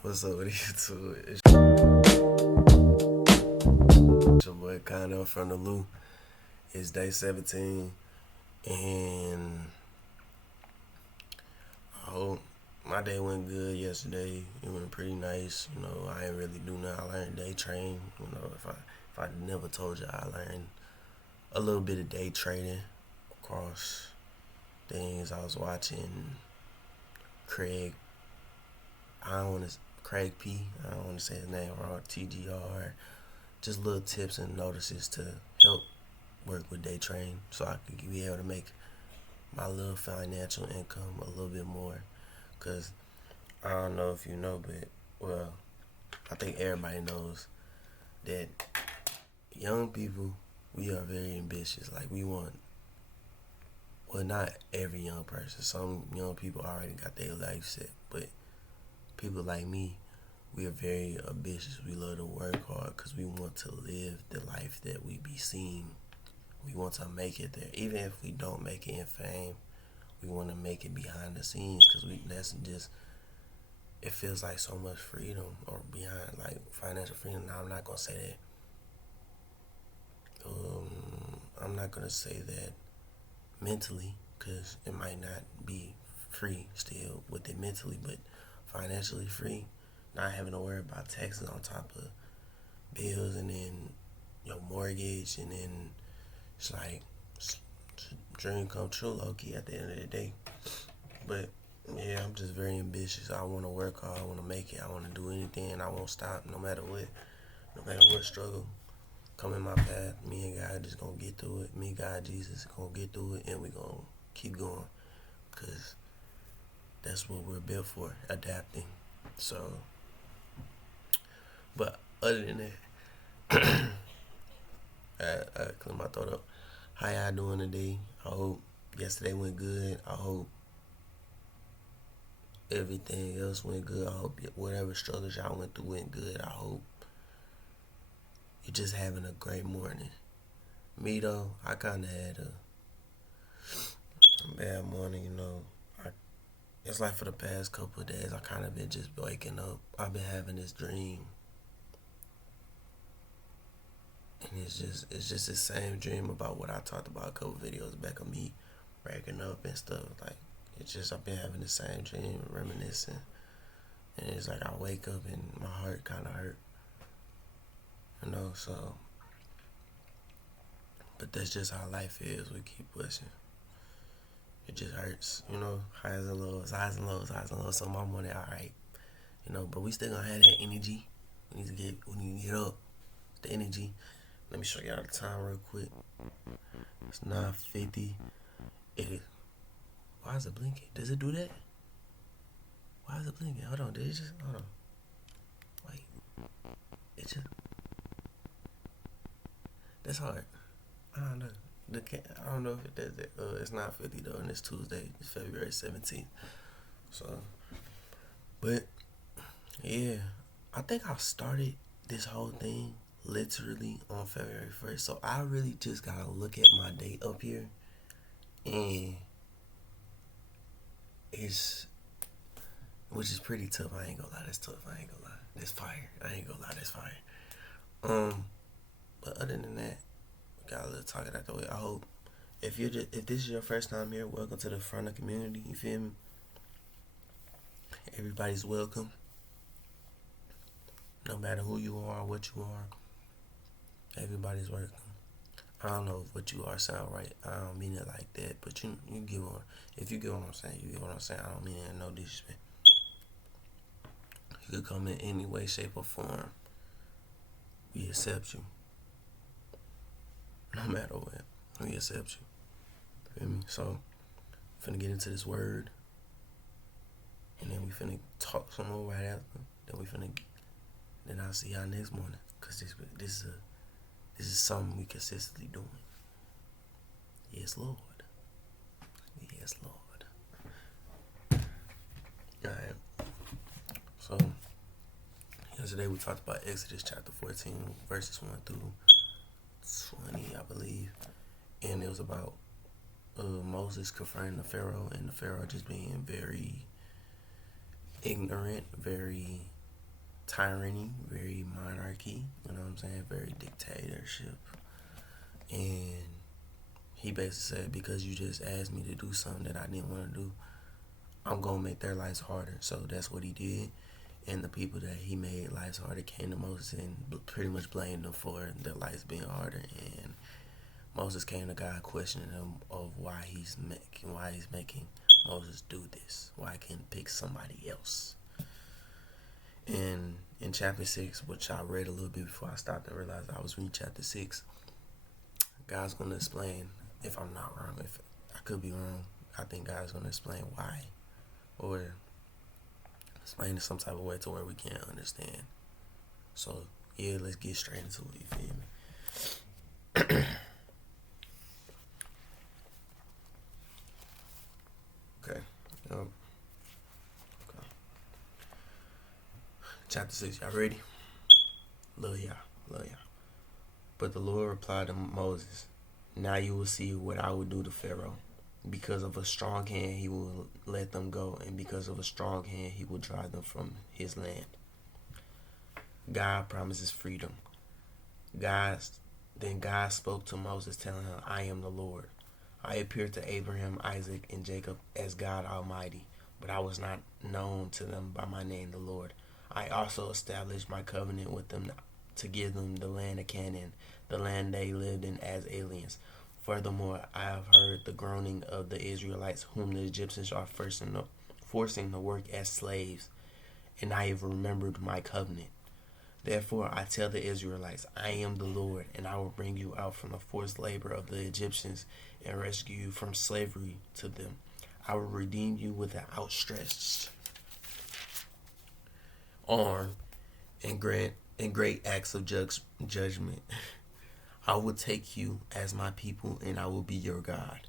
What's up with YouTube? It's your boy Kano from the Lou. It's day 17, and I hope my day went good yesterday. It went pretty nice. I ain't really do nothing. I learned day trading. If I never told you, I learned a little bit of day trading across things. I was watching Craig. Craig P. I don't want to say his name wrong. TGR. Just little tips and notices to help work with day trading, so I could be able to make my little financial income a little bit more. Cause I don't know if you know, but well, I think everybody knows that young people, we are very ambitious. Like, we want, well, not every young person. Some young people already got their life set, but people like me, we are very ambitious. We love to work hard because we want to live the life that we be seeing. We want to make it there. Even if we don't make it in fame, we want to make it behind the scenes, because that's just, it feels like so much freedom, or behind, like, financial freedom. Now, I'm not going to say that mentally, because it might not be free still with it mentally, but financially free, not having to worry about taxes on top of bills, and then your mortgage, and then it's like dream come true, low key, at the end of the day. But yeah, I'm just very ambitious. I want to work hard. I want to make it. I want to do anything. I won't stop, no matter what. No matter what struggle come in my path. Me and God just gonna get through it. Me, God, Jesus gonna get through it, and we gonna keep going, cause that's what we're built for, adapting. So, but other than that, I clean my throat up. How y'all doing today? I hope yesterday went good. I hope everything else went good. I hope whatever struggles y'all went through went good. I hope you're just having a great morning. Me though, I kind of had a bad morning. It's like for the past couple of days, I kind of been just waking up. I've been having this dream, and it's just the same dream about what I talked about a couple videos back of me waking up and stuff. Like, it's just, I've been having the same dream, reminiscing, and it's like I wake up and my heart kind of hurt, so. But that's just how life is. We keep pushing. It just hurts, highs and lows, highs and lows, highs and lows. So my morning, all right, but we still gonna have that energy. We need to get up. The energy. Let me show y'all the time real quick. It's 9:50. It is. Why is it blinking? Does it do that? Why is it blinking? Hold on. Did it just? Hold on. Wait. It just. That's hard. I don't know. I don't know if it does it. It's 9:50 though, and it's Tuesday. It's February 17th. So, but yeah, I think I started this whole thing literally on February 1st. So I really just gotta look at my date up here, and which is pretty tough. I ain't gonna lie, that's tough. I ain't gonna lie, that's fire. I ain't gonna lie, that's fire. But other than that, got a little talking out the way. I hope if this is your first time here, welcome to the front of community. You feel me? Everybody's welcome, no matter who you are, what you are. Everybody's welcome. I don't know if what you are sound right. I don't mean it like that, but you get what. If you get what I'm saying, you get what I'm saying. I don't mean it in no disrespect. You could come in any way, shape, or form. We accept you, no matter what. We accept you. Feel me? So, finna get into this word, and then we finna talk some more right after. Then I'll see y'all next morning, cause this is something we consistently doing. Yes, Lord. Yes, Lord. Alright. So, yesterday we talked about Exodus chapter 14, verses 1 through 20, I believe. And it was about Moses confronting the Pharaoh, and the Pharaoh just being very ignorant, very tyranny, very monarchy, you know what I'm saying? Very dictatorship. And he basically said, because you just asked me to do something that I didn't want to do, I'm going to make their lives harder. So that's what he did. And the people that he made lives harder came to Moses and pretty much blamed them for their lives being harder. And Moses came to God questioning him of why he's making Moses do this. Why can't he pick somebody else? And in chapter 6, which I read a little bit before I stopped and realized I was reading chapter 6, God's going to explain, if I'm not wrong, if I could be wrong, I think God's going to explain why, or explain it some type of way to where we can't understand. So, yeah, let's get straight into it, you feel me? Okay. Okay. Chapter 6, y'all ready? Love y'all. Love y'all. But the Lord replied to Moses, now you will see what I will do to Pharaoh. Because of a strong hand he will let them go, and because of a strong hand he will drive them from his land. God promises freedom. Then God spoke to Moses, telling him, I am the Lord. I appeared to Abraham, Isaac, and Jacob as God Almighty, but I was not known to them by my name, the Lord. I also established my covenant with them to give them the land of Canaan, the land they lived in as aliens. Furthermore, I have heard the groaning of the Israelites, whom the Egyptians are forcing to work as slaves, and I have remembered my covenant. Therefore, I tell the Israelites, I am the Lord, and I will bring you out from the forced labor of the Egyptians and rescue you from slavery to them. I will redeem you with an outstretched arm and great acts of judgment. I will take you as my people, and I will be your God.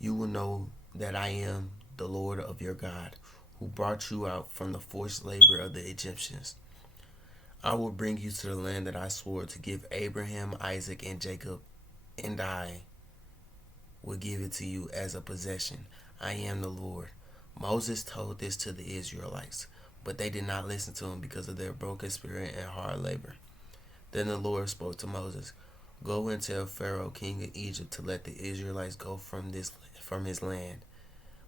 You will know that I am the Lord of your God, who brought you out from the forced labor of the Egyptians. I will bring you to the land that I swore to give Abraham, Isaac, and Jacob, and I will give it to you as a possession. I am the Lord. Moses told this to the Israelites, but they did not listen to him because of their broken spirit and hard labor. Then the Lord spoke to Moses, go and tell Pharaoh, king of Egypt, to let the Israelites go from his land.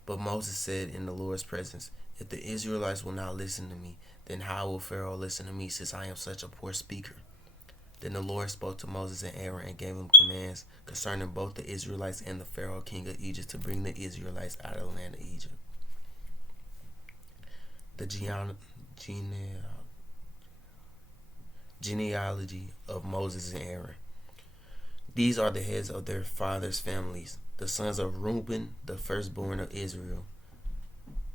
But Moses said in the Lord's presence, if the Israelites will not listen to me, then how will Pharaoh listen to me, since I am such a poor speaker? Then the Lord spoke to Moses and Aaron and gave them commands concerning both the Israelites and the Pharaoh, king of Egypt, to bring the Israelites out of the land of Egypt. The genealogy of Moses and Aaron. These are the heads of their fathers' families, the sons of Reuben, the firstborn of Israel,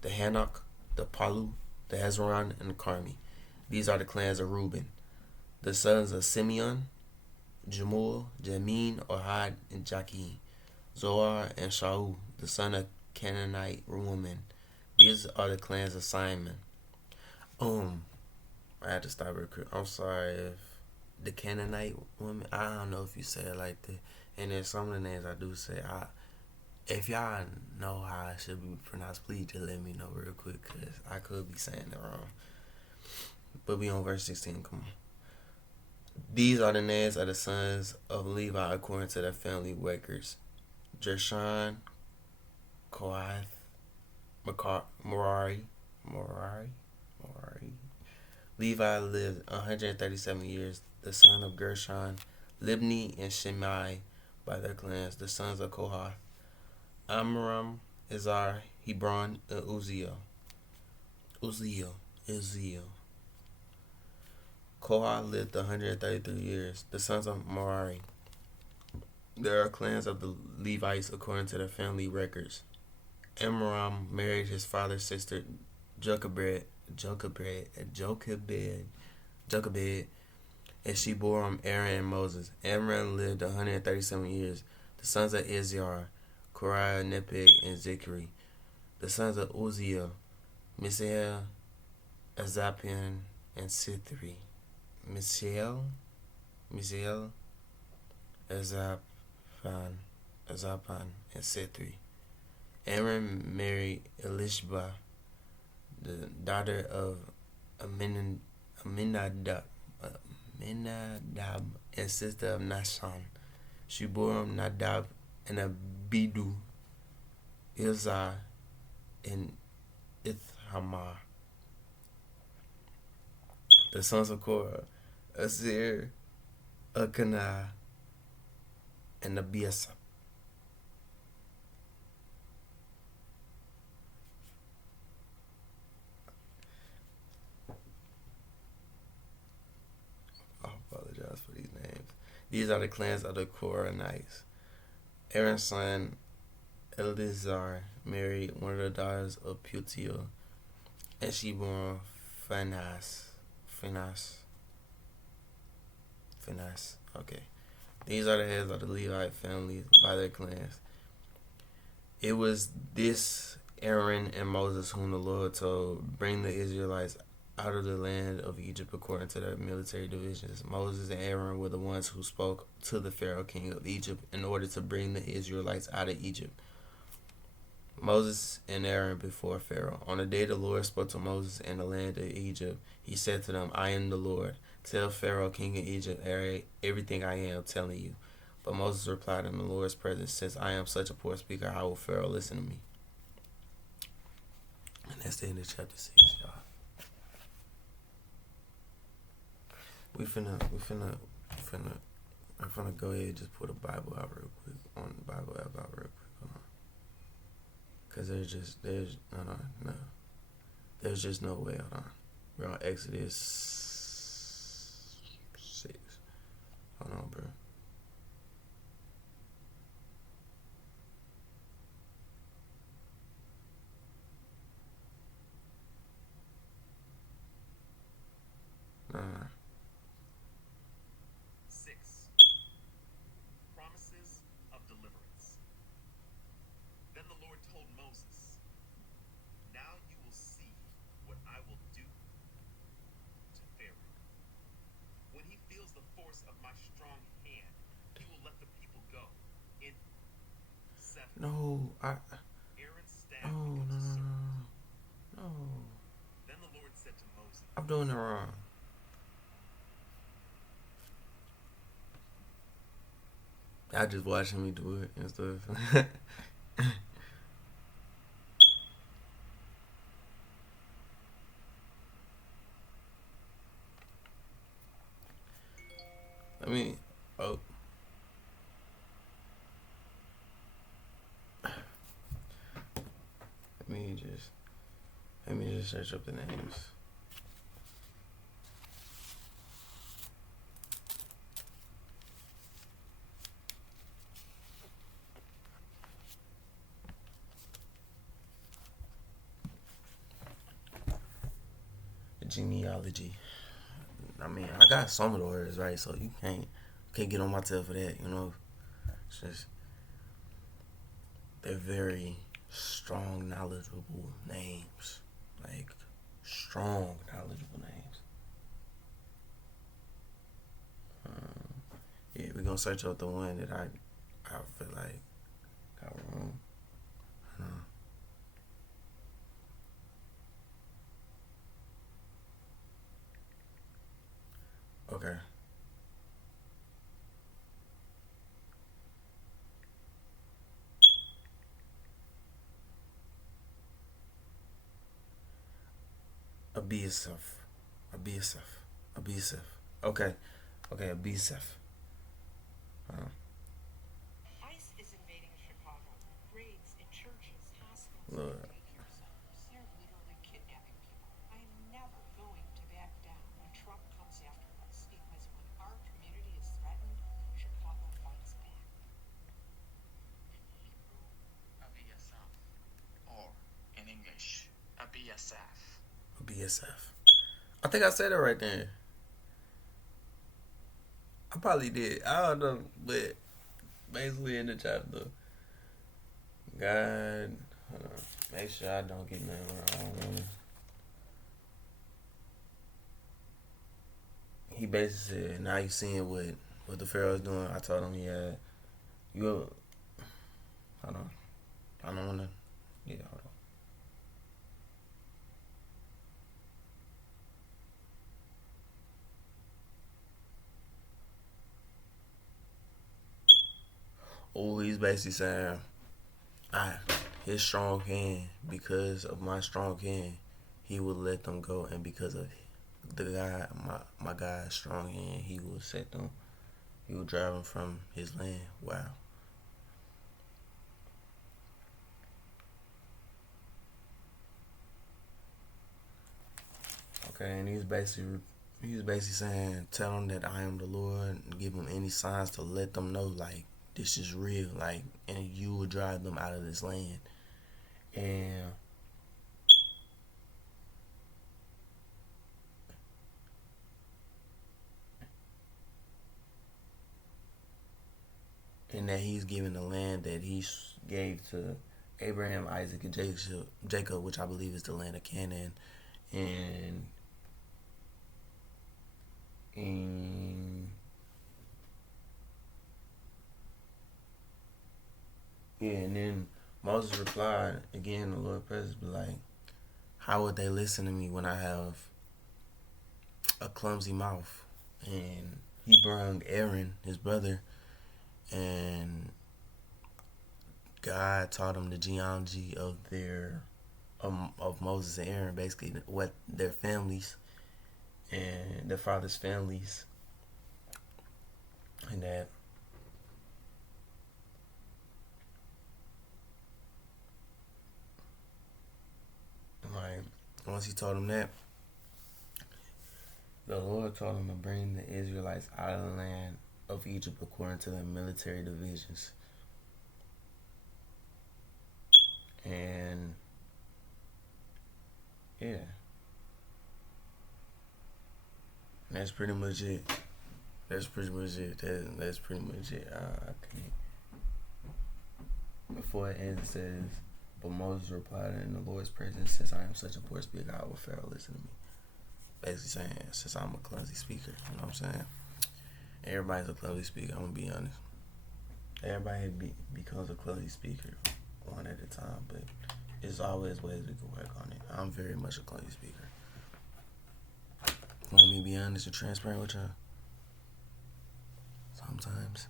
the Hanok, the Palu, the Hezron, and the Carmi. These are the clans of Reuben. The sons of Simeon, Jemuel, Jamin, Ohad, and Jachin, Zohar, and Shaul, the son of Canaanite woman. These are the clans of Simon. I had to stop real quick. I'm sorry if the Canaanite woman, I don't know if you say it like that. And then some of the names I do say, if y'all know how it should be pronounced, please just let me know real quick, because I could be saying it wrong. But we on verse 16, come on. These are the names of the sons of Levi according to their family records. Gershon, Kohath, Merari. Levi lived 137 years. The son of Gershon, Libni, and Shimei by their clans. The sons of Kohath, Amram, Izhar, Hebron, and Uzziel. Kohath lived 133 years. The sons of Merari. There are clans of the Levites according to their family records. Amram married his father's sister Jochebed, and she bore him Aaron and Moses. Amram lived 137 years. The sons of Izhar, Koriah, Nepeg, and Zikri. The sons of Uzziel, Mishael, Azapian, and Sithri. Mishael, Azapan, and Sithri. Aaron married Elishba, the daughter of Aminadab, Aminadab, and sister of Nahshon. She bore him Nadab and Abidu, Ilzah, and Ithamar. The sons of Korah, Asir, Elkanah, and Abiasap. I apologize for these names. These are the clans of the Koranites. Aaron's son Eleazar married one of the daughters of Putiel, and she bore Phinehas. Phinehas. Okay. These are the heads of the Levite families by their clans. It was this Aaron and Moses whom the Lord told, bring the Israelites out of the land of Egypt according to their military divisions. Moses and Aaron were the ones who spoke to the Pharaoh king of Egypt in order to bring the Israelites out of Egypt. Moses and Aaron before Pharaoh. On the day the Lord spoke to Moses in the land of Egypt, he said to them, I am the Lord. Tell Pharaoh king of Egypt everything I am telling you. But Moses replied in the Lord's presence, since I am such a poor speaker, how will Pharaoh listen to me? And that's the end of chapter 6, y'all. I'm finna go ahead and just put a Bible out real quick, on the Bible app out real quick. Hold on. Cause there's just no way. Hold on. We're on Exodus 6. Hold on, bro. Nah. 6. Promises of deliverance. Then the Lord told Moses, now you will see what I will do to Pharaoh. When he feels the force of my strong hand, he will let the people go. In 7. Aaron's staff becomes a serpent. No. Then the Lord said to Moses, I'm doing it wrong. I just watching me do it and stuff. I mean, oh. Let me just search up the names. Genealogy. I mean, I got some of the words right, so you can't get on my tail for that, you know. It's just they're very strong, knowledgeable names. Like strong, knowledgeable names. Yeah, we're gonna search out the one that I feel like got wrong. Okay. Abisaf. Okay. Abisaf. ICE is invading Chicago. Raids in churches, hospitals, Lord. and daycare centers. They're literally kidnapping people. I'm never going to back down when Trump comes after us, because when our community is threatened, Chicago fights back. In Hebrew, Abiyasaf, or in English, Abiyasaf. I think I said it right there. I probably did. I don't know, but basically in the chapter, God, hold on, make sure I don't get nothing wrong. He basically said, now you seeing what the Pharaoh's doing. I told him, yeah, hold on. I don't want to, yeah, hold on. Oh, he's basically saying, I, his strong hand, because of my strong hand, he will let them go, and because of the guy, my guy's strong hand, he will set them. He will drive them from his land. Wow. Okay, and he's basically saying, tell them that I am the Lord, and give them any signs to let them know, like, this is real, like, and you will drive them out of this land. And that he's giving the land that he gave to Abraham, Isaac, and Jacob, which I believe is the land of Canaan, and and yeah, and then Moses replied again. The Lord presence be like, how would they listen to me when I have a clumsy mouth? And he brung Aaron, his brother, and God taught him the genealogy of of Moses and Aaron, basically what their families and their father's families, and that like once he told him that, the Lord told him to bring the Israelites out of the land of Egypt according to their military divisions. And yeah, that's pretty much it. That's pretty much it. That's pretty much it. I can't. Before it ends, it says, but Moses replied, in the Lord's presence, since I am such a poor speaker, how will Pharaoh listen to me? Basically saying, since I'm a clumsy speaker, you know what I'm saying? Everybody's a clumsy speaker, I'm going to be honest. Everybody becomes a clumsy speaker one at a time, but there's always ways we can work on it. I'm very much a clumsy speaker. Want me to be honest and transparent with y'all? Sometimes.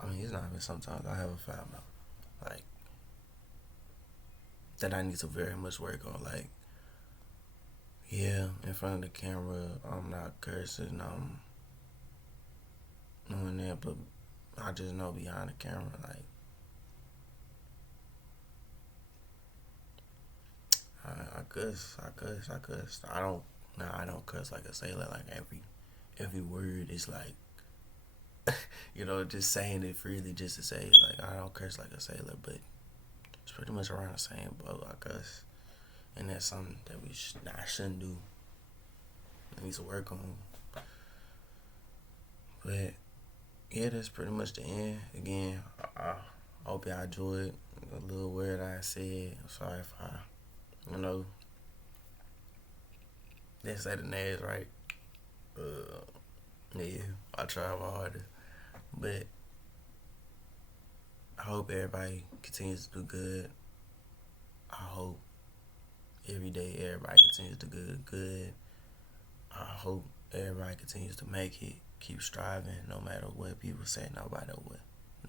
I mean, it's not even sometimes. I have a foul mouth. Like, that I need to very much work on. Like, yeah, in front of the camera, I'm not cursing, I'm doing that, but I just know behind the camera, like, I cuss. I don't cuss like a sailor. Like every word is like, just saying it freely just to say it. Like I don't curse like a sailor, but it's pretty much around the same boat. I cuss, and that's something that I shouldn't do. I need to work on. But yeah, that's pretty much the end. Again, I hope y'all enjoyed a little word I said. I'm sorry if I, didn't say the names right. Yeah, I try my hardest. But I hope everybody continues to do good. I hope every day everybody continues to do good. I hope everybody continues to make it. Keep striving no matter what people say.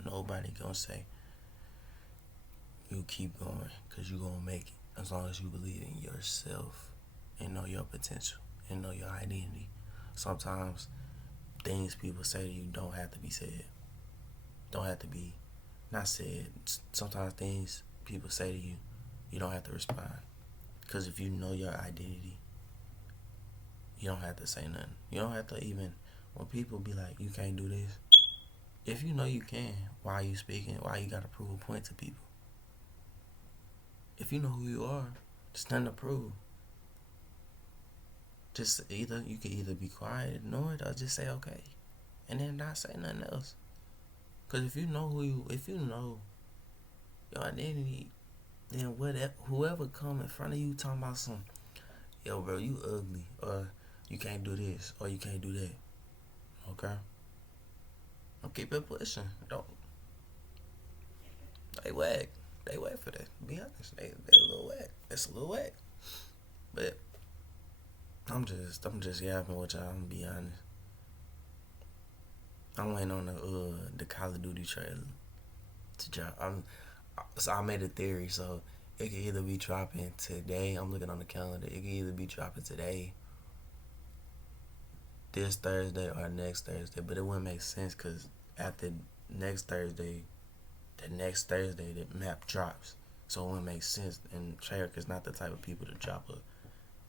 Nobody gonna say. You keep going because you gonna make it as long as you believe in yourself and know your potential and know your identity. Sometimes things people say to you don't have to be said. Don't have to be not said. Sometimes things people say to you, you don't have to respond. Because if you know your identity, you don't have to say nothing. You don't have to even, when people be like, you can't do this. If you know you can, why are you speaking? Why you gotta prove a point to people? If you know who you are, there's nothing to prove. You can either be quiet, ignore it, or just say okay, and then not say nothing else. Cause if you know your identity, then whoever come in front of you talking about some, yo bro, you ugly, or you can't do this, or you can't do that. Okay, don't keep it pushing. Don't. They whack. They whack for that. Be honest, they a little whack. It's a little whack. But I'm just yapping with y'all. I'm gonna be honest. I'm waiting on the Call of Duty trailer. to drop. So I made a theory. So it could either be dropping today. I'm looking on the calendar. It could either be dropping today, this Thursday, or next Thursday. But it wouldn't make sense because after next Thursday, the map drops. So it wouldn't make sense. And Treyarch is not the type of people to drop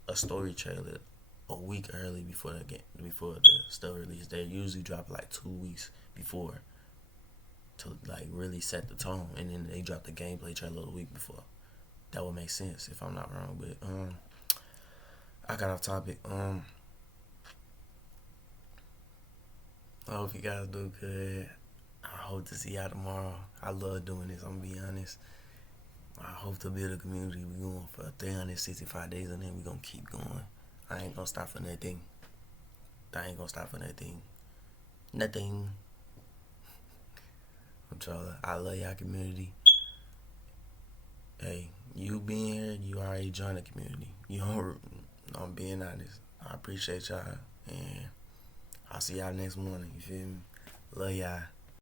a story trailer a week early before the stuff release. They usually drop like 2 weeks before to like really set the tone, and then they drop the gameplay trailer a week before. That would make sense if I'm not wrong. But I got off topic. I hope you guys do good. I hope to see y'all tomorrow. I love doing this. I'm gonna be honest. I hope to build a community. We going for 365 days, and then we gonna keep going. I ain't gonna stop for nothing. I ain't gonna stop for nothing. Nothing. I'm trolling. I love y'all community. Hey, you being here, you already joined the community. You know, I'm being honest. I appreciate y'all, and I'll see y'all next morning. You feel me? Love y'all.